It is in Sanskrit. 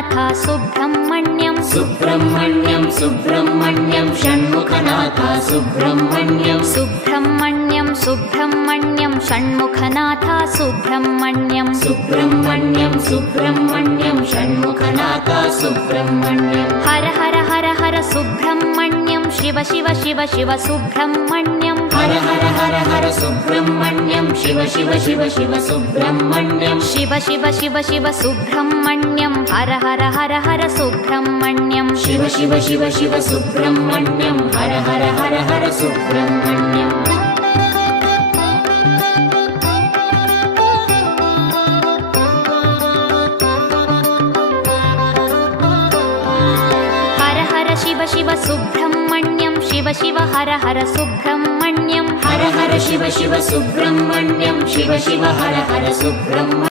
षण्मुखनाथ सुब्रह्मण्यं सुब्रह्मण्यं सुब्रह्मण्यं षण्मुखनाथ सुब्रह्मण्यं सुब्रह्मण्यं सुब्रह्मण्यं षण्मुखनाथ सुब्रह्मण्यं सुब्रह्मण्यं सुब्रह्मण्यं षण्मुखनाथ सुब्रह्मण्यं हर हर हर हर सुब्रह्मण्यं शिव शिव शिव शिव सुब्रह्मण्यं हर हर हर हर सुब्रह्मण्यं शिव शिव शिव शिव सुब्रह्मण्यं शिव शिव शिव शिव सुब्रह्मण्यं हर हर हर हर सुब्रह्मण्यं शिव शिव शिव शिव सुब्रह्मण्यं हर हर हर हर सुब्रह्मण्यं हर हर शिव शिव सुब्रह्मण्यं शिव शिव हर हर सुब्रह्मण्यं हर हर शिव शिव सुब्रह्मण्यं शिव शिव हर हर सुब्रह्मण्यं